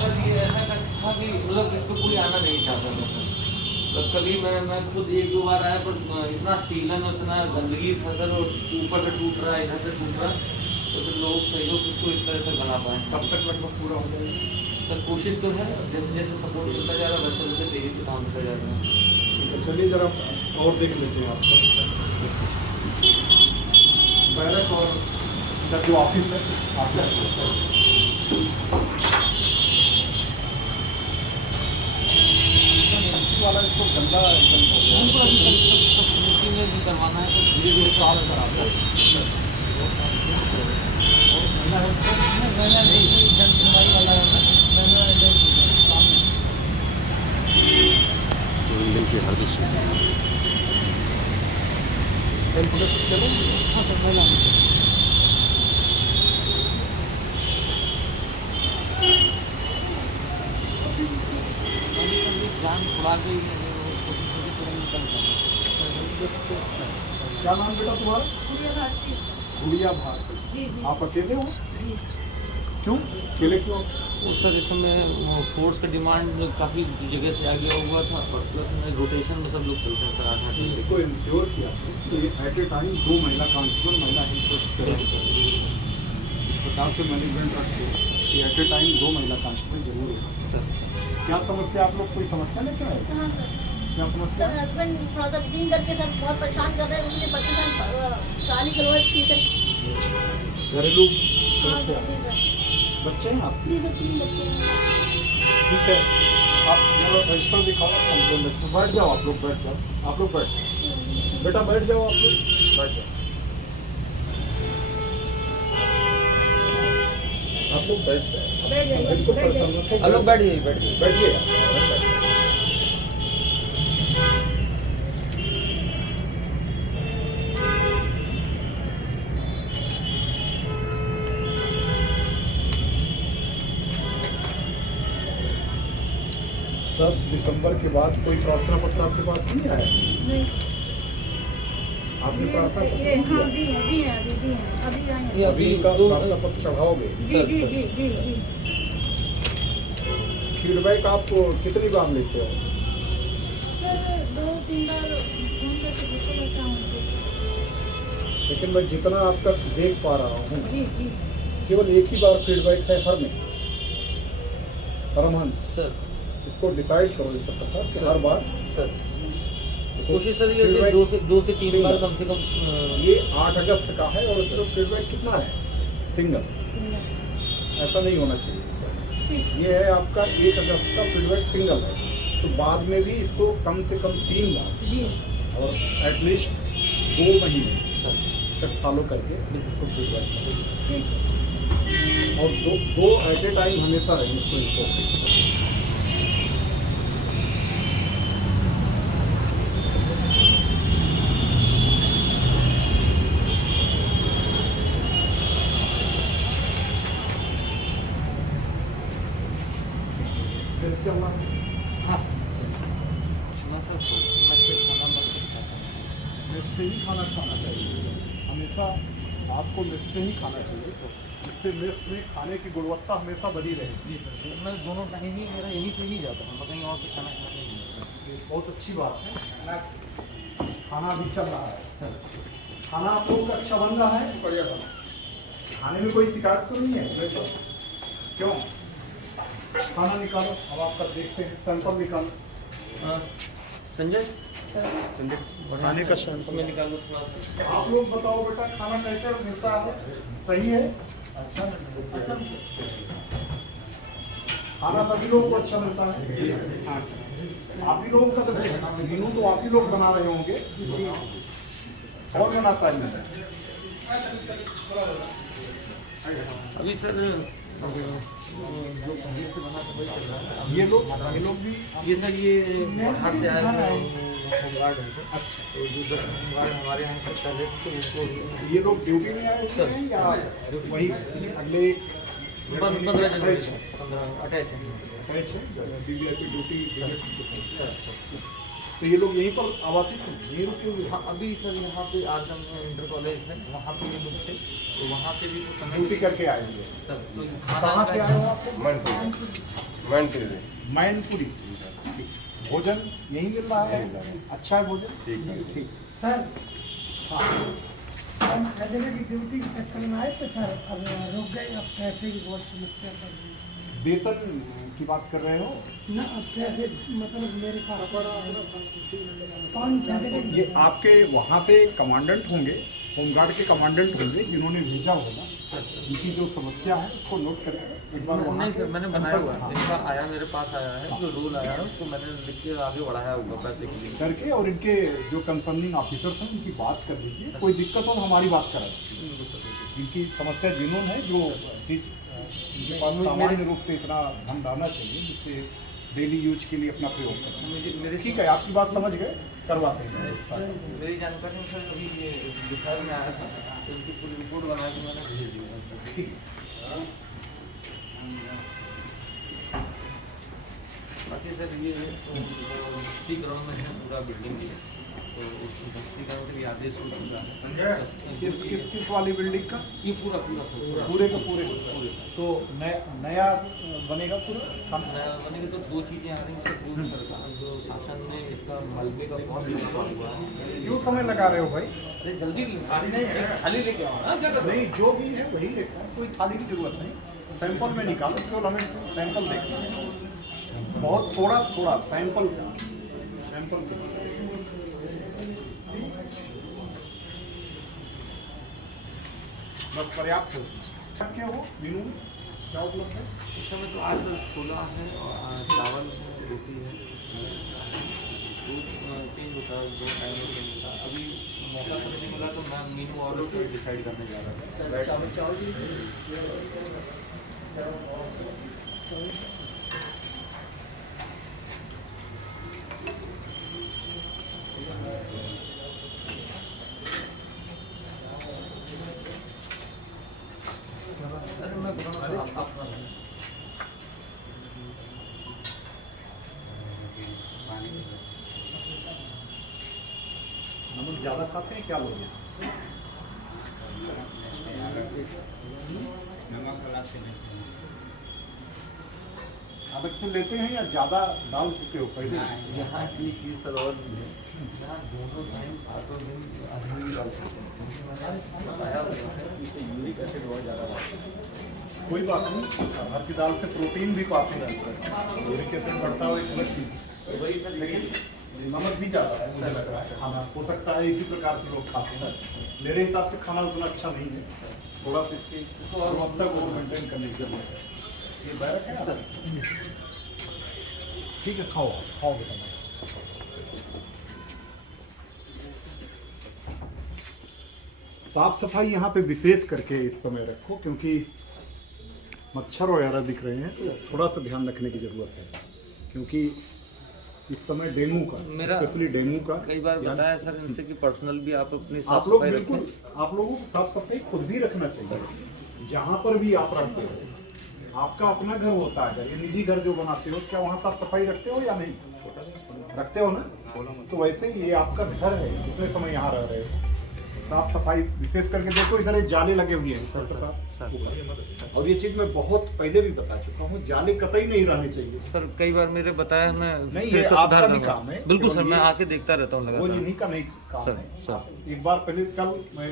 Sir ये ऐसा था कि मतलब इस पर कोई आना नहीं चाहता था सर। तो कभी मैं खुद एक दो बार आया, पर इतना सीलन और इतना गंदगी था सर, और ऊपर से टूट रहा है, इधर से टूट रहा, तो फिर लोग सहयोग से इसको इस तरह से बना पाए। कब तक लगभग पूरा हो जाएगा? सर कोशिश तो है, जैसे जैसे सपोर्ट मिलता जा रहा है वैसे वैसे तेज़ी से काम होता जा रहा है। तो चलिए जरा और देख लेते हैं आपको बैरक और इधर जो ऑफिस है वाला इसको गंदा एकदम उनको अभी फिनिशिंग में भी करवाना है, तो धीरे धीरे काम कराते हैं। जन सुनवाई वाला है हाँ सर महिला जान छुड़ा के क्या नाम बेटा तुम्हारा? गुड़िया भारती। जी जी आप अकेले हो? जी। क्यों अकेले क्यों? उस सर इस समय फोर्स का डिमांड काफ़ी जगह से आ गया हुआ था, और प्लस में रोटेशन में सब लोग चलते हैं सर 8-8 घंटे। इसको इंश्योर किया कि एट ए टाइम 2 महिला कांस्टेबल महिला हेल्थ अस्पताल से मैनेजमेंट रखते कि एट ए टाइम 2 महिला कांस्टेबल जरूर है। सर क्या समस्या, आप लोग कोई समस्या लेकर आए? हाँ सर। क्या समस्या? सर हस्बैंड थोड़ा सा ड्रिंक करके सर बहुत परेशान कर रहे हैं, उसने बच्चे से गाली गलौज की सर। घरेलू हाँ समस्या? सर जी सर। बच्चे हैं आप? जी सर 3 बच्चे हैं। ठीक है, आप जरा रजिस्टर दिखाओ, कंप्लेन रजिस्टर। बैठ जाओ आप लोग, बैठ जाओ आप लोग, बैठ जाओ बेटा, बैठ जाओ आप लोग, बैठ जाओ आप लोग, बैठ जाओ। बैठ जाइए, बिल्कुल बैठ परेशान जाइए। मत हो। आप लोग बैठ जाइए, बैठ जाइए। बैठिए। 10 दिसंबर के बाद कोई प्रार्थना पत्र आपके पास नहीं आया? नहीं। आपने प्रार्थना पत्र ये नहीं हाँ दिया? दी है अभी ये आए। अभी का प्रार्थना पत्र चढ़ाओगे? जी जी जी जी जी। फीडबैक आप कितनी बार लेते हो? सर 2-3 बार फोन करके पूछा रहता हूँ उनसे। लेकिन मैं जितना आप तक देख पा रहा हूँ, जी जी। केवल एक ही बार फीडबैक है हर में। परमहंस सर इसको डिसाइड करो इसका प्रसाद कि हर बार सर कोशिश सर ये 2 से 3 बार कम से कम। ये 8 अगस्त का है और इसका फीडबैक कितना है? सिंगल। ऐसा नहीं होना चाहिए। ये है आपका 1 अगस्त का फीडबैक सिंगल है, तो बाद में भी इसको कम से कम 3 बार जी। और एटलीस्ट 2 महीने तक फॉलो करके इसको फीडबैक करें। ठीक है। और दो एट ए टाइम हमेशा रहें इसको इंश्योर। हाँ सुना सर, मेस से ही खाना खाना चाहिए हमेशा, आपको मेस से ही खाना चाहिए, जिससे मेस में खाने की गुणवत्ता हमेशा बनी रहेगी। जी सर मैं दोनों टाइम ही मेरा यहीं से ही जाता हूँ, मैं कहीं और से खाना खाने नहीं जाता। ये बहुत अच्छी बात है। खाना भी चल रहा है सर खाना आप लोगों का अच्छा बन रहा है, बढ़िया बना। खाने में कोई शिकायत तो नहीं है? वैसा क्यों? खाना निकालो, अब आपका देखते हैं, सैंपल निकालो। संजय सर खाने का सैंपल में निकालो थोड़ा। आप लोग बताओ बेटा, खाना कैसे मिलता है? सही है? अच्छा अच्छा खाना सभी लोग को अच्छा मिलता है? हाँ। आप ही लोगों का तो मेनू तो आप ही लोग बना रहे होंगे, कौन बनाता है? अभी सर जो पहले से बना था वही चल रहा है। ये लोग भी ये सर ये बाहर से आए हैं होमगार्ड है सर। अच्छा तो जो होमगार्ड हमारे यहाँ से पहले तो उनको ये लोग ड्यूटी में आए हुए हैं या वही अगले 15 जनवरी 15 अटैच है। ड्यूटी? तो ये लोग यहीं पर आवासित हैं, यहीं रुके हुए हैं। हाँ, अभी सर यहाँ पे आजम इंटर कॉलेज है, वहाँ पे ये लोग थे, तो वहाँ से भी कुछ समय ड्यूटी करके आए हुए हैं। सर तो कहाँ से आए हो आप? मैनपुरी मैनपुरी। भोजन यही मिल रहा है? अच्छा है भोजन? ठीक। सर हम 6 जगह की ड्यूटी के चक्कर में आए थे सर, अब रुक गए। अब पैसे की बहुत समस्या पड़ रही है। वेतन की बात कर रहे हो? ना अब पैसे मतलब मेरे पास 5-6 जगह ये आपके वहाँ से कमांडेंट होंगे, होमगार्ड के कमांडेंट होंगे जिन्होंने भेजा होगा। इनकी जो समस्या है उसको नोट करके एक बार वहाँ नहीं से सर, मैंने बनाया हुआ है, हाँ, इनका आया मेरे पास आया है, जो रूल आया है उसको मैंने लिख के आगे बढ़ाया हुआ पैसे के लिए। करके और इनके जो कंसर्निंग ऑफिसर्स हैं उनकी बात कर लीजिए। कोई दिक्कत हो तो हमारी बात करें। इनकी समस्या जिन्होंने है जो चीज़ इनके पास सामान्य रूप से इतना धन रहना चाहिए जिससे डेली यूज के लिए अपना प्रयोग कर सकें। ठीक है, आपकी बात समझ गए, करवाते हैं। मेरी जानकारी में सर अभी ये दोपहर में आया था, तो उनकी पूरी रिपोर्ट बना के मैंने भेज दी है सर। ठीक है। बाकी सर ये धस्तीकरण में है पूरा बिल्डिंग है, तो उस धस्तीकरण के लिए आदेश हो चुका है। किस वाली बिल्डिंग का? ये पूरा पूरा पूरा पूरे का पूरे तो नया बनेगा पूरा? नया बनेगा तो दो चीज़ें आ रही हैं सर। जो सरकार जो शासन ने इसका मलबे का बहुत लंबा हुआ है, क्यों समय लगा रहे हो भाई? अरे जल्दी खाली नहीं है, खाली लेके आओ ना, क्या कर रहे नहीं, जो भी है वही लेकर आए, कोई थाली की जरूरत नहीं। सैंपल में निकालो, केवल हमें सैंपल देखना है। बहुत थोड़ा सैंपल के बस पर्याप्त हो। क्या हो मेनू में क्या उपलब्ध है? इस समय तो आज सर छोला है और चावल है, रोटी है, दूध चेंज होता है, 2 टाइम में चेंज होता है। अभी मौका समय नहीं मिला तो मैं मेनू और डिसाइड करने जा रहा था। अरे मैं बताना सर आपका नमक ज़्यादा खाते हैं क्या लोग? अलग से लेते हैं या ज़्यादा डाल चुके हो पहले? यहाँ की चीज़ सर और भी है, यहाँ दोनों टाइम 7 दिन आदमी भी डाल सकते हैं, क्योंकि मैंने बताया हुआ है कि इससे यूरिक एसिड बहुत ज़्यादा बढ़ता है। कोई बात नहीं, अरहर की दाल से प्रोटीन भी पाते हैं। यूरिक एसिड बढ़ता हो एक अलग चीज़, वही सर, लेकिन नमक भी ज़्यादा है मुझे लग रहा है। खाना हो सकता है इसी प्रकार से लोग खाते हैं। मेरे हिसाब से खाना उतना अच्छा नहीं है, थोड़ा सा इसकी गुणवत्ता को मेंटेन करने की जरूरत है। ये बैरक है सर? ठीक है, खाओ बेटा। साफ सफाई यहाँ पे विशेष करके इस समय रखो, क्योंकि मच्छर वगैरह दिख रहे हैं, तो थोड़ा सा ध्यान रखने की ज़रूरत है। क्योंकि इस समय डेंगू का, स्पेशली डेंगू का कई बार बताया सर इनसे कि पर्सनल भी आप अपनी आप साफ लोग सफाई बिल्कुल, रखें। आप लोगों को साफ सफाई खुद भी रखना चाहिए। जहाँ पर भी आप रहते हो, आपका अपना घर होता है, ये निजी घर जो बनाते हो, क्या वहाँ साफ सफाई रखते हो या नहीं? रखते हो ना? तो वैसे ही ये आपका घर है, कितने समय यहाँ रह रहे हो, साफ सफाई विशेष करके देखो। इधर एक जाले लगे हुए हैं सबके साथ, और ये चीज मैं बहुत पहले भी बता चुका हूँ, जाले कतई नहीं रहने चाहिए। सर कई बार मेरे बताया मैं नहीं, फिर ये इसको आपका सुधार भी दूंगा। काम है। बिल्कुल सर, केवल मैं ये- आके देखता रहता हूँ वो लगातार। इन्हीं का नहीं काम सर, है। सर। आप एक बार पहले, कल मैं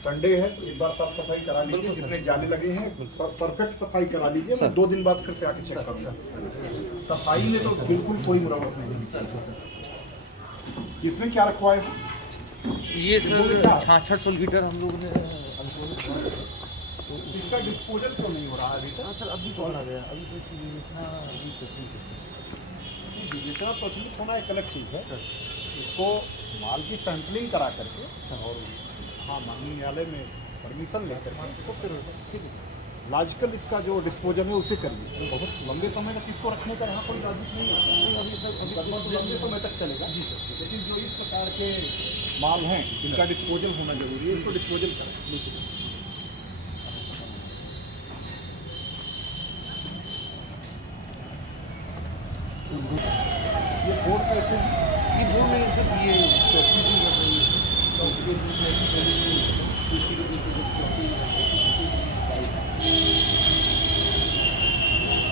संडे है तो एक बार साफ सफाई करा लीजिए, बिल्कुल जितने जाले लगे हैं परफेक्ट सफाई करा लीजिए। मैं 2 दिन बाद फिर से आके चेक करूँगा। सफाई में तो बिल्कुल कोई मुरावत नहीं है। इसमें क्या रखवाए? ये सर 6600 लीटर हम लोग ने इसका डिस्पोजल क्यों नहीं हो रहा है अभी तक? हाँ सर, अभी कौन आ गया, अभी तो विवेचना अभी प्रचलित है। विवेचना प्रचलित होना एक अलग चीज़ है। इसको माल की सैंपलिंग करा करके और हाँ, माननीय न्यायालय में परमिशन लेकर के इसको फिर लॉजिकल इसका जो डिस्पोजल है उसे करिए। बहुत लंबे समय तक इसको रखने का यहाँ कोई लॉजिक नहीं होता। अभी सर लगभग लंबे समय तक चलेगा जी सर, लेकिन जो इस प्रकार के माल हैं इनका डिस्पोजल होना जरूरी है। इसको डिस्पोजल करें। ये कोड कैसे है?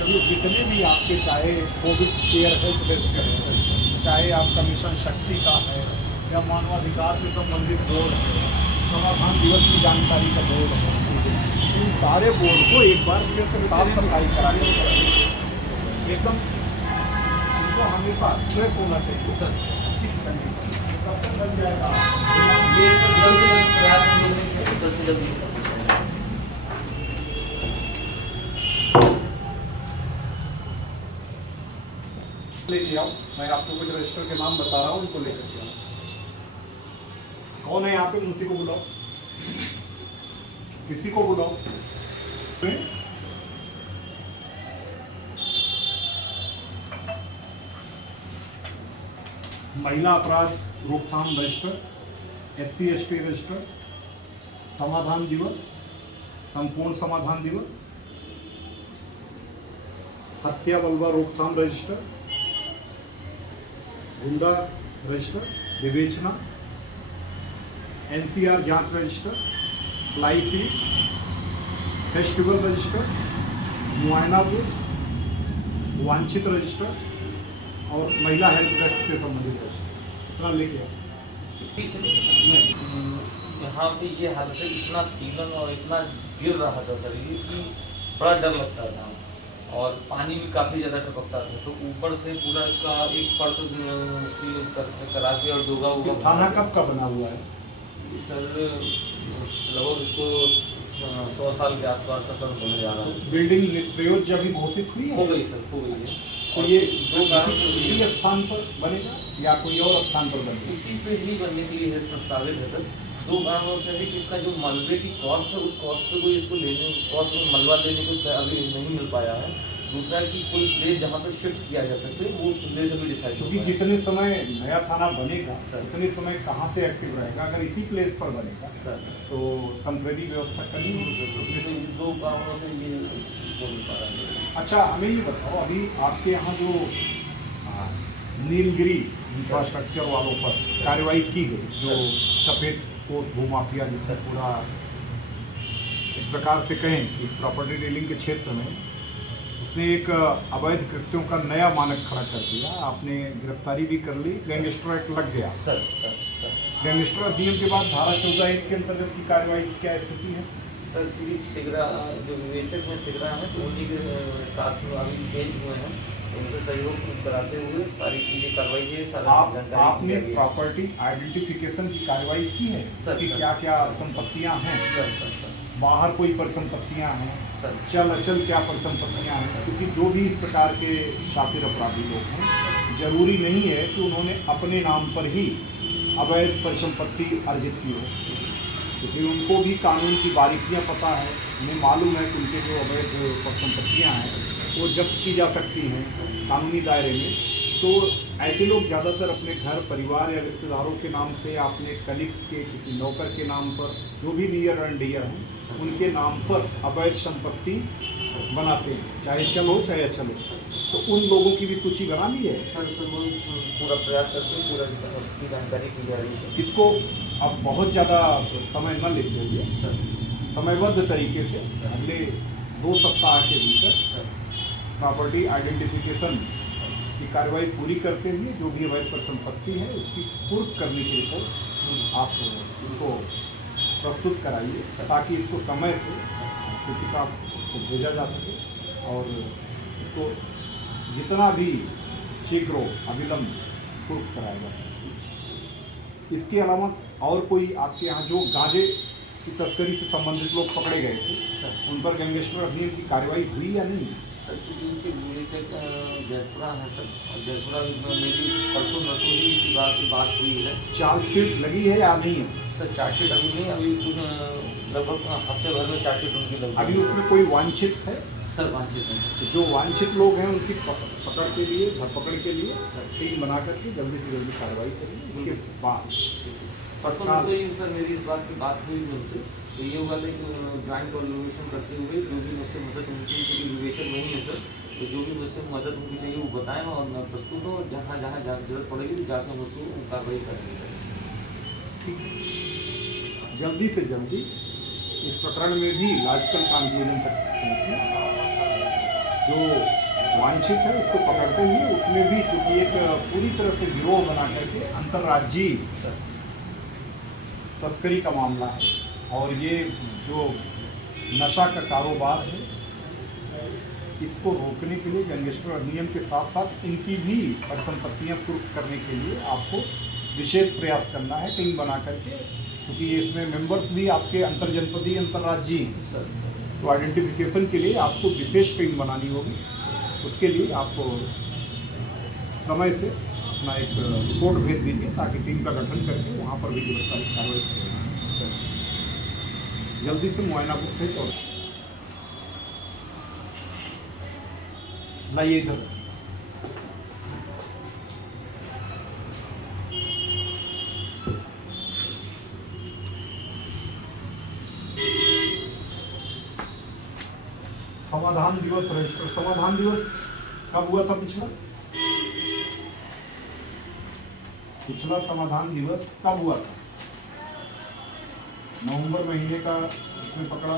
ये जितने भी आपके चाहे कोविड केयर हेल्प डेस्क है, चाहे आपका मिशन शक्ति का है या मानवाधिकार से संबंधित बोर्ड है, समाधान दिवस की जानकारी का बोर्ड है, इन सारे बोर्ड को एक बार फिर से साफ सफाई करानी चाहिए। एकदम इनको हमेशा फ्रेश होना चाहिए सर, अच्छी कंडीशन तब तक बन जाएगा। ये सब जल्द से जल्द प्रयास हम लोग ने जल्द से जल्द लेके आओ। मैं आपको कुछ रजिस्टर के नाम बता रहा हूँ, उनको लेकर के आओ। कौन है यहाँ पे? उसी को बुलाओ, किसी को बुलाओ। महिला अपराध रोकथाम रजिस्टर, SC/ST रजिस्टर, समाधान दिवस, संपूर्ण समाधान दिवस, हत्या बलवा रोकथाम रजिस्टर, गुंडा रजिस्टर, विवेचना, NCR जांच register, fly seat, festival register, मुआयना बोर्ड, वांछित रजिस्टर और महिला हेल्प डेस्क से संबंधित रजिस्टर। इतना लेके आओ। यहाँ पे ये हालत है, इतना सीलन और इतना गिर रहा था सर ये कि बड़ा डर लगता था, और पानी भी काफ़ी ज़्यादा टपकता था, तो ऊपर से पूरा इसका एक परत उसकी करा के और डोगा हुआ। तो थाना कब का बना हुआ है? सर लगभग इसको 100 साल के आसपास का सर होने जा रहा है। बिल्डिंग निष्प्रयोज्य अभी घोषित हुई है? हो गई सर, हो गई है। तो ये इसी स्थान पर बनेगा या कोई और स्थान पर बनेगा? इसी पे ही बनने के लिए प्रस्तावित है सर। 2 कारणों से है कि इसका जो मलबे की कॉस्ट है, उस कॉस्ट पे कोई इसको लेने कॉस्ट में मलबा देने को अभी नहीं मिल पाया है। दूसरा है कि कोई प्लेस जहाँ पर शिफ्ट किया जा सके वो प्लेस अभी डिसाइड, क्योंकि जितने समय नया थाना बनेगा उतने समय कहाँ से एक्टिव रहेगा? अगर इसी प्लेस पर बनेगा सर तो टेम्परेरी व्यवस्था करनी होगी। 2 कारणों से ये हो नहीं पा रहा है। अच्छा, हमें ये बताओ, अभी आपके यहाँ जो नीलगिरी इंफ्रास्ट्रक्चर वालों पर कार्रवाई की गई, जो सफेद कोस भूमाफिया जिसका पूरा एक प्रकार से कहें कि प्रॉपर्टी डीलिंग के क्षेत्र में उसने एक अवैध कृत्यों का नया मानक खड़ा कर दिया, आपने गिरफ्तारी भी कर ली, गैंगस्टर एक्ट लग गया। सर गैंगस्टर अधिनियम के बाद धारा 14(1) के अंतर्गत की कार्रवाई की क्या स्थिति है? सर चूँकि सिगरा जो विवेचक में सिगरा है, तो उन्हीं के साथ में अभी चेंज हुए हैं, उनसे सहयोग कराते हुए सारी चीज़ें कार्रवाई की है। आपने प्रॉपर्टी आइडेंटिफिकेशन की कार्रवाई की है? इसकी क्या क्या संपत्तियां हैं? सर बाहर कोई परिसंपत्तियां हैं? सर चल अचल क्या परिसंपत्तियां हैं? क्योंकि जो भी इस प्रकार के शातिर अपराधी लोग हैं, जरूरी नहीं है कि उन्होंने अपने नाम पर ही अवैध परिसंपत्ति अर्जित की हो, क्योंकि उनको भी कानून की बारीकियां पता है। उन्हें मालूम है कि उनके जो अवैध परिसंपत्तियां हैं वो जब्त की जा सकती हैं कानूनी दायरे में। तो ऐसे लोग ज़्यादातर अपने घर परिवार या रिश्तेदारों के नाम से, अपने कलीग्स के किसी नौकर के नाम पर, जो भी नियर एंड डियर हैं उनके नाम पर अवैध संपत्ति बनाते हैं, चाहे चल हो चाहे अचल हो। तो उन लोगों की भी सूची बना ली है? सर वो पूरा प्रयास करके पूरा उसकी जानकारी की जा रही है। इसको अब बहुत ज़्यादा समय न लेते हुए सर समयबद्ध तरीके से अगले 2 सप्ताह के भीतर प्रॉपर्टी आइडेंटिफिकेशन की कार्रवाई पूरी करते हुए जो भी अवैध परिसंपत्ति है उसकी पूर्व करने की रिपोर्ट आप इसको प्रस्तुत कराइए, ताकि इसको समय से CP साहब को भेजा जा सके और इसको जितना भी शीघ्र अविलंब पूर्व कराया जा सके। इसके अलावा और कोई आपके यहाँ जो गांजे की तस्करी से संबंधित लोग पकड़े गए थे, उन पर गैंगस्टर अधिनियम की कार्रवाई हुई या नहीं? सर चूँकि उसके विवेचक जयपुरा है सर, और जयपुरा मेरी परसों नरसों ही इसी बात हुई है। चार्जशीट लगी है या नहीं है? सर चार्जशीट अभी नहीं, अभी लगभग हफ्ते भर में चार्जशीट उनकी लगी। अभी उसमें कोई वांछित है? सर वांछित है। तो जो वांछित लोग हैं उनकी पकड़ के लिए, धरपकड़ के लिए टीम बना करके जल्दी से जल्दी कार्रवाई करिए। उसके बाद परसों से ही सर मेरी इस बात की बात हुई उनसे, तो ये हुआ था कि ज्वाइंट कोलैबोरेशन करते हुए जो भी मुझसे मदद उनकी, क्योंकि विवेचक नहीं है सर, तो जो भी मुझसे मदद उनकी चाहिए वो बताएं और मैं प्रस्तुत हूँ, और जहाँ जहाँ जरूरत पड़ेगी जाकर हम उसको कार्रवाई करेंगे। ठीक है, जल्दी से जल्दी इस प्रकरण में भी लॉजिकल कंक्लूजन तक पहुँचे। जो वांछित है उसको पकड़ते हुए उसमें भी चूंकि एक पूरी तरह से गिरोह बना करके अंतर्राज्यीय तस्करी का मामला है और ये जो नशा का कारोबार है इसको रोकने के लिए गैंगस्टर अधिनियम के साथ साथ इनकी भी परिसंपत्तियां कुर्क करने के लिए आपको विशेष प्रयास करना है टीम बना करके, क्योंकि इसमें मेंबर्स भी आपके अंतरजनपदीय अंतर्राज्यीय हैं, तो आइडेंटिफिकेशन के लिए आपको विशेष टीम बनानी होगी। उसके लिए आपको समय से अपना एक रिपोर्ट भेज दीजिए ताकि टीम का गठन करके वहाँ पर भी गिरफ्तारी कार्रवाई करें। जल्दी से मुआयना बुक से और लाइए इधर। समाधान दिवस रजिस्टर, समाधान दिवस कब हुआ था? पिछला समाधान दिवस कब हुआ था? नवंबर महीने का इसमें पकड़ा।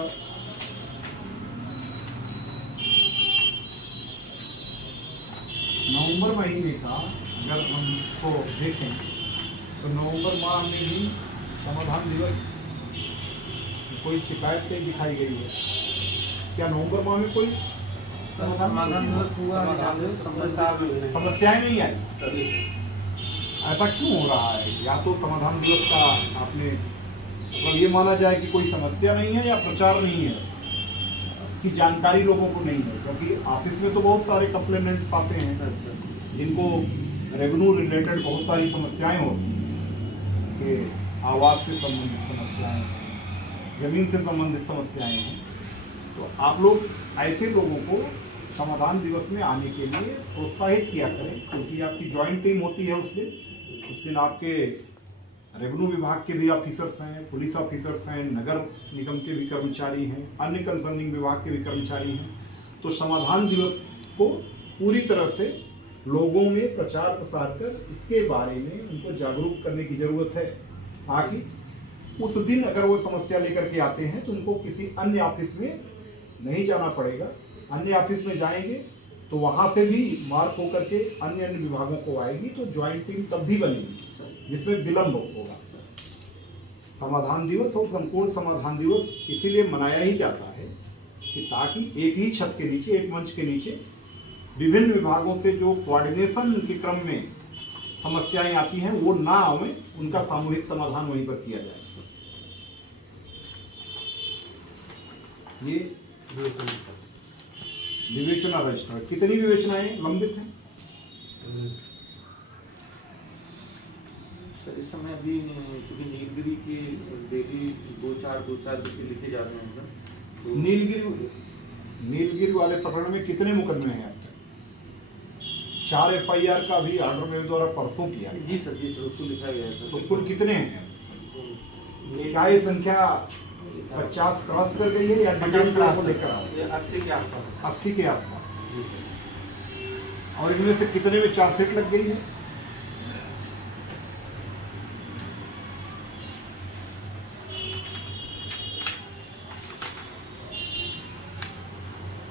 नवंबर महीने का अगर हम इसको देखें तो नवंबर माह में भी समाधान दिवस कोई शिकायत नहीं दिखाई गई है। क्या नवंबर माह में कोई समाधान दिवस हुआ? समस्याएं नहीं आई? ऐसा क्यों हो रहा है? या तो समाधान दिवस का आपने मतलब ये माना जाए कि कोई समस्या नहीं है या प्रचार नहीं है, इसकी जानकारी लोगों को नहीं है, क्योंकि ऑफिस में तो बहुत सारे कंप्लेनेंट्स आते हैं जिनको रेवेन्यू रिलेटेड बहुत सारी समस्याएं होती हैं कि आवास से संबंधित समस्याएं हैं, जमीन से संबंधित समस्याएं हैं। तो आप लोग ऐसे लोगों को समाधान दिवस में आने के लिए प्रोत्साहित किया करें, क्योंकि आपकी ज्वाइंट टीम होती है उस दिन आपके रेवेन्यू विभाग के भी ऑफिसर्स हैं, पुलिस ऑफिसर्स हैं, नगर निगम के भी कर्मचारी हैं, अन्य कंसर्निंग विभाग के भी कर्मचारी हैं। तो समाधान दिवस को पूरी तरह से लोगों में प्रचार प्रसार कर इसके बारे में उनको जागरूक करने की जरूरत है, ताकि उस दिन अगर वो समस्या लेकर के आते हैं तो उनको किसी अन्य ऑफिस में नहीं जाना पड़ेगा। अन्य ऑफिस में जाएंगे तो वहाँ से भी मार्क होकर के अन्य विभागों को आएगी, तो ज्वाइंट टीम तब भी बनेगी जिसमें विलंब होगा। समाधान दिवस और संपूर्ण समाधान दिवस इसीलिए मनाया ही जाता है कि ताकि एक ही छत के नीचे, एक मंच के नीचे विभिन्न विभागों से जो कोऑर्डिनेशन के क्रम में समस्याएं आती हैं वो ना आवे, उनका सामूहिक समाधान वहीं पर किया जाए। ये विवेचना रजिस्टर, कितनी विवेचनाएं लंबित हैं? सर इस समय अभी चूंकि नीलगिरी की डेली दो चार लिखे जा रहे हैं सर, तो नीलगिरी वाले प्रकरण में कितने मुकदमे हैं अब तक? 4 FIR का भी ऑर्डर मेरे द्वारा परसों किया। जी सर उसको लिखा गया है सर। तो कुल कितने हैं? क्या ये संख्या 50 क्रॉस कर गई है या 50 क्रॉस लेकर आ रही है? 80 के आसपास। 80 के आसपास। और इनमें से कितने में चार्जशीट लग गई है?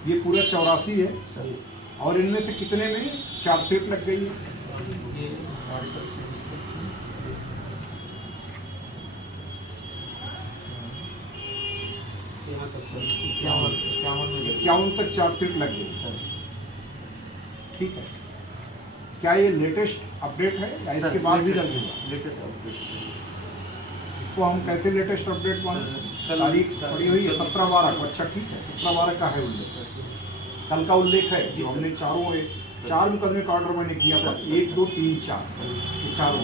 ये पूरा 84 है सर। और इनमें से कितने में चार्जशीट लग गई है? इक्यावन तक चार्जशीट लग गई सर। ठीक है, क्या ये लेटेस्ट अपडेट है या इसके बाद भी दर्ज होगा? Latest update. इसको हम कैसे लेटेस्ट अपडेट माने? तारीख पड़ी हुई है 17/12 को। अच्छा ठीक है, 17/12 का है उल्लेख, कल का उल्लेख है जो हमने चार मुकदमे का ऑर्डर मैंने किया था, 1 2 3 4, ये चारों।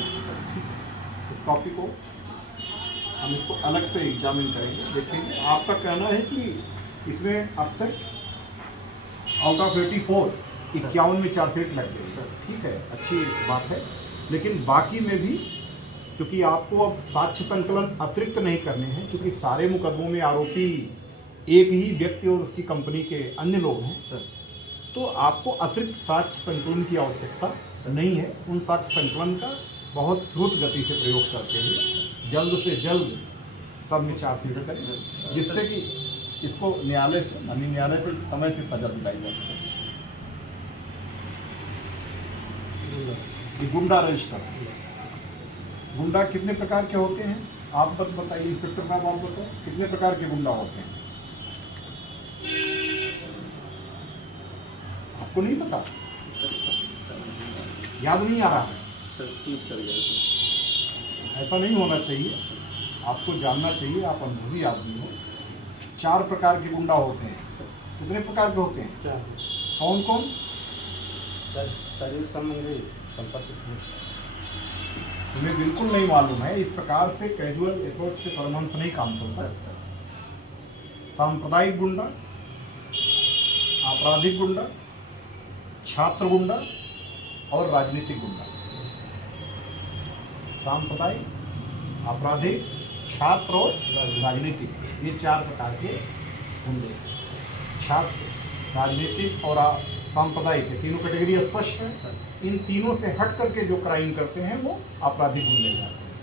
इस कॉपी को हम इसको अलग से एग्जामिन करेंगे, देखेंगे। आपका कहना है कि इसमें अब तक आउट ऑफ 84 51 में चार्जशीट लग गई। ठीक है, अच्छी बात है, लेकिन बाकी में भी क्योंकि आपको अब साक्ष्य संकलन अतिरिक्त नहीं करने हैं, क्योंकि सारे मुकदमों में आरोपी एक ही व्यक्ति और उसकी कंपनी के अन्य लोग हैं सर, तो आपको अतिरिक्त साक्ष्य संकलन की आवश्यकता नहीं है। उन साक्ष्य संकलन का बहुत द्रुत गति से प्रयोग करते हुए जल्द से जल्द सब में चार्जशीट करें, जिससे कि इसको न्यायालय से समय से सजा दिलाई जा सके। ये गुंडा रजिस्टर है। गुंडा कितने प्रकार के होते हैं आप बताइए इंस्पेक्टर साहब, आप बताओ कितने प्रकार के गुंडा होते हैं? आपको नहीं पता, याद नहीं आ रहा है? ऐसा नहीं होना चाहिए, आपको जानना चाहिए, आप अनुभवी आदमी हो। 4 प्रकार के गुंडा होते हैं। कितने प्रकार के होते हैं? 4। कौन कौन? शरीर संबंधी संपत्ति। तुम्हें बिल्कुल नहीं मालूम है, इस प्रकार से कैजुअल एफर्ट से परमहंस नहीं काम चलता। सांप्रदायिक गुंडा, आपराधिक गुंडा, छात्र गुंडा और राजनीतिक गुंडा। सांप्रदायिक, आपराधिक, छात्र और राजनीतिक, ये 4 प्रकार के गुंडे। छात्र, राजनीतिक और सांप्रदायिक, तीनों कैटेगरी स्पष्ट है। इन तीनों से हट करके जो क्राइम करते हैं वो आपराधिक गुंडे जाते हैं।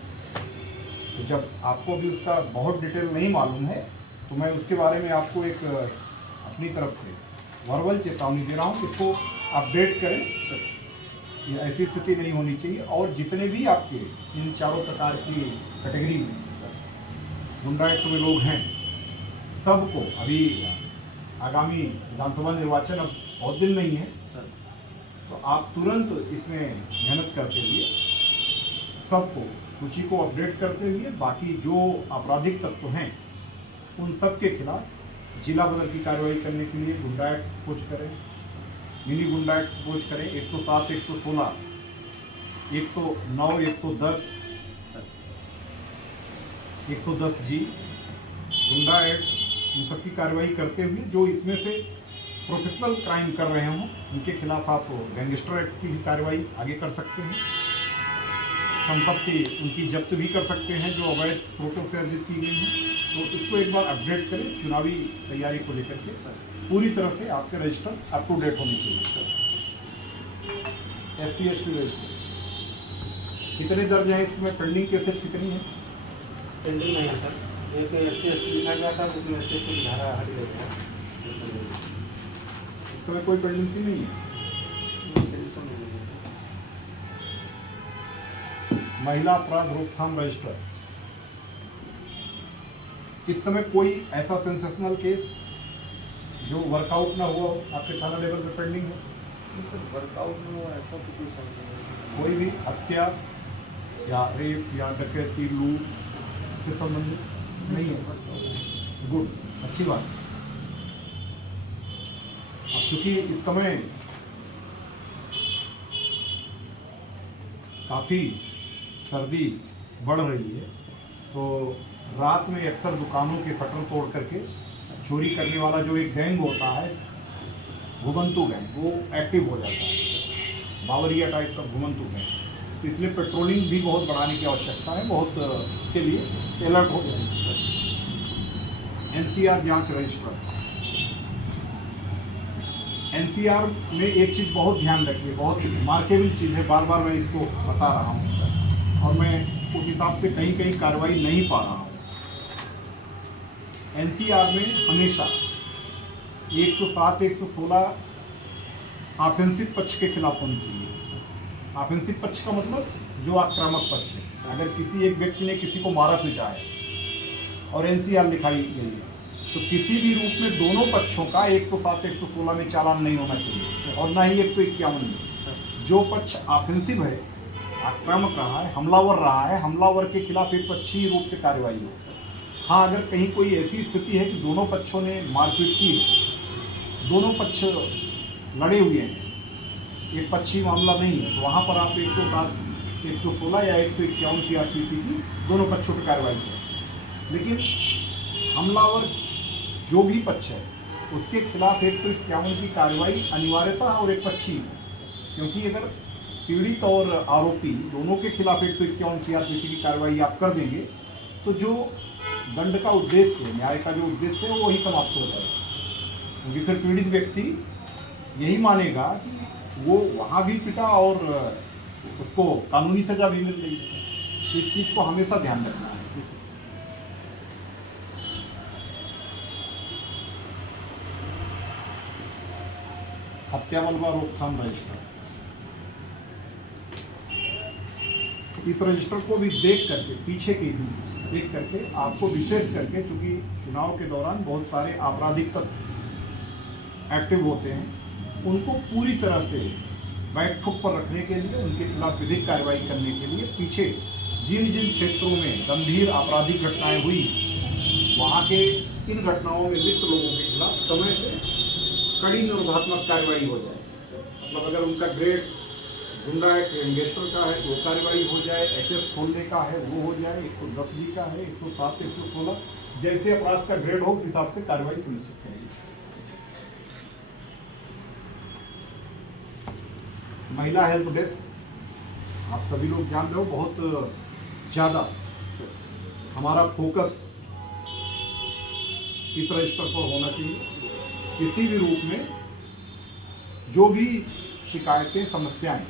तो जब आपको भी उसका बहुत डिटेल नहीं मालूम है तो मैं उसके बारे में आपको एक अपनी तरफ से वर्बल चेतावनी दे रहा हूँ, इसको अपडेट करें। ये ऐसी स्थिति नहीं होनी चाहिए। और जितने भी आपके इन 4 प्रकार की कैटेगरी में गुंडा एक्ट में लोग हैं, सबको अभी आगामी विधानसभा निर्वाचन अब बहुत दिन नहीं है, तो आप तुरंत इसमें मेहनत करते हुए सबको सूची को अपडेट करते हुए बाकी जो आपराधिक तत्व हैं उन सब के खिलाफ जिला बदर की कार्रवाई करने के लिए गुंडा एक्ट खोज करें, मिनी गुंडा एक्ट खोज करें। 107, 116, 109, 110, 110 जी गुंडा एक्ट, इन सब की कार्रवाई करते हुए जो इसमें से प्रोफेशनल क्राइम कर रहे हों उनके खिलाफ आप गैंगस्टर एक्ट की भी कार्रवाई आगे कर सकते हैं। संपत्ति उनकी जब्त भी कर सकते हैं जो अवैध स्रोतों से अर्जित की गई है। तो इसको एक बार अपडेट करें। चुनावी तैयारी को लेकर के पूरी तरह से आपके रजिस्टर अप टू डेट होने चाहिए। SC ST रजिस्टर कितने दर्ज हैं इस समय? पेंडिंग केसेज कितनी है? पेंडिंग नहीं है सर, एक SC ST लिखा गया था, उसमें SC ST की धारा हट गई है। इस समय कोई पेंडेंसी नहीं है। महिला अपराध रोकथाम रजिस्टर, इस समय कोई ऐसा सेंसेशनल केस जो वर्कआउट ना हुआ हो आपके थाना लेवल पे पेंडिंग है? वर्कआउट में वो ऐसा तो कोई समझ कोई भी हत्या या रेप या डकैती, लूट से संबंधित नहीं है? गुड, अच्छी बात। अब चूंकि इस समय काफ़ी सर्दी बढ़ रही है तो रात में अक्सर दुकानों के शटर तोड़ करके चोरी करने वाला जो एक गैंग होता है, घुमंतू गैंग, वो एक्टिव हो जाता है, बावरिया टाइप का घुमंतू गैंग। तो इसलिए पेट्रोलिंग भी बहुत बढ़ाने की आवश्यकता है, बहुत इसके लिए अलर्ट हो जाए। NCR जांच रजिस्टर, NCR में एक चीज़ बहुत ध्यान रखिए, बहुत मार्केबल चीज़ है, बार बार मैं इसको बता रहा हूँ और मैं उस हिसाब से कहीं कहीं कार्रवाई नहीं पा रहा हूँ। NCR में हमेशा 107, 116 ऑफेंसिव पक्ष के खिलाफ होनी चाहिए। ऑफेंसिव पक्ष का मतलब जो आक्रामक पक्ष है। अगर किसी एक व्यक्ति ने किसी को मारा पीटा है और NCR लिखाई गई है तो किसी भी रूप में दोनों पक्षों का 107, 116 में चालान नहीं होना चाहिए और ना ही 151 में। जो पक्ष ऑफेंसिव है, आक्रामक रहा है, हमलावर रहा है, हमलावर के खिलाफ एक पक्षीय रूप से कार्रवाई हो। हाँ, अगर कहीं कोई ऐसी स्थिति है कि दोनों पक्षों ने मारपीट की है, दोनों पक्ष लड़े हुए हैं, एक पक्षी मामला नहीं है, तो वहाँ पर आप 107, 116 या 151 CRPC की दोनों पक्षों पर कार्रवाई करें। लेकिन हमलावर जो भी पक्ष है उसके खिलाफ 151 की कार्रवाई अनिवार्यता और एक पक्षी है, क्योंकि अगर पीड़ित और आरोपी दोनों के खिलाफ 151 CRPC की कार्रवाई आप कर देंगे तो जो दंड का उद्देश्य है, न्याय का जो उद्देश्य है, वो वही समाप्त हो जाएगा। क्योंकि फिर पीड़ित व्यक्ति यही मानेगा कि वो वहाँ भी पिटा और उसको कानूनी सजा भी मिल रही है। तो इस चीज़ को हमेशा ध्यान रखना है। हत्या मलबा रोकथाम रजिस्टर, इस रजिस्टर को भी देख करके, पीछे की भी देख करके, आपको विशेष करके, चूँकि चुनाव के दौरान बहुत सारे आपराधिक तत्व एक्टिव होते हैं, उनको पूरी तरह से बैक फुट पर रखने के लिए, उनके खिलाफ विधिक कार्रवाई करने के लिए पीछे जिन जिन क्षेत्रों में गंभीर आपराधिक घटनाएं हुई, वहाँ के इन घटनाओं में लिप्त लोगों के खिलाफ समय से कड़ी निरोधात्मक कार्रवाई हो जाए। मतलब अगर उनका ग्रेड गुंडा गैंगस्टर का है तो कार्रवाई हो जाए, एक्सेस खोलने का है वो हो जाए, 110B का है, 107, 116, जैसे अपराध का ग्रेड हो उस हिसाब से कार्रवाई सुनिश्चित करेगी। महिला हेल्प डेस्क आप सभी लोग जान रहे हो, बहुत ज़्यादा हमारा फोकस इस रजिस्टर पर होना चाहिए। किसी भी रूप में जो भी शिकायतें, समस्याएं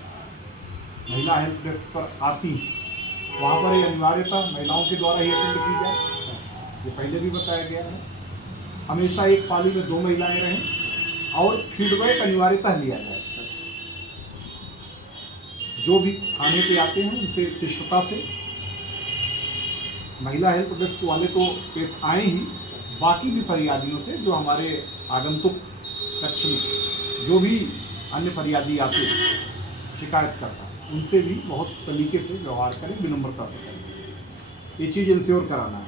महिला हेल्प डेस्क पर आती हैं, वहाँ पर ये अनिवार्यता महिलाओं के द्वारा ही अटेंड की जाए, ये पहले भी बताया गया है। हमेशा एक पाली में 2 महिलाएं रहें और फीडबैक अनिवार्यता लिया जाए। जो भी थाने पे आते हैं उनसे शिष्टता से, महिला हेल्प डेस्क वाले तो पेश आए ही, बाकी भी फरियादियों से, जो हमारे आगंतुक कक्ष में जो भी अन्य फरियादी आते हैं शिकायत करता, उनसे भी बहुत सलीके से व्यवहार करें, विनम्रता से करें। ये चीज़ इंश्योर कराना है।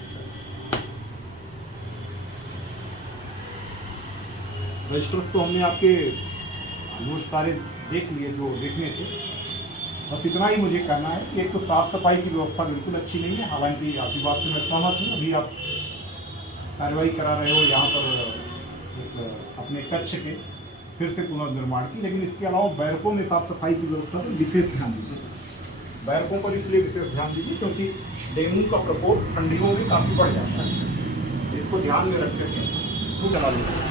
रजिस्टर्स तो हमने आपके ऑलमोस्ट सारे देख लिए जो देखने थे। बस इतना ही मुझे कहना है कि एक तो साफ़ सफाई की व्यवस्था बिल्कुल अच्छी नहीं है। हालांकि आपकी बात से मैं सहमत हूँ। अभी आप कार्रवाई करा रहे हो यहाँ पर एक अपने कक्ष के फिर से पुनर्निर्माण की, लेकिन इसके अलावा बैरकों में साफ़ सफाई की व्यवस्था पर विशेष ध्यान दीजिए। बैरकों पर इसलिए विशेष ध्यान दीजिए क्योंकि डेंगू का प्रकोप ठंडियों में काफ़ी बढ़ जाता है। इसको ध्यान में रख करके तो चला लीजिए।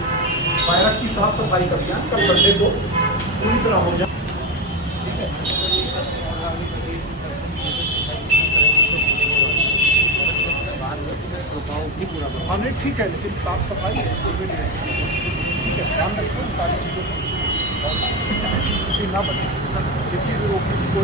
बैरक की साफ़ सफाई का अभियान कल संडे को पूरी तरह हो जाए। हाँ नहीं ठीक है, लेकिन साफ सफाई ठीक है, ध्यान रखें सारी चीज़ों को, और ना बने किसी भी रोग की कोई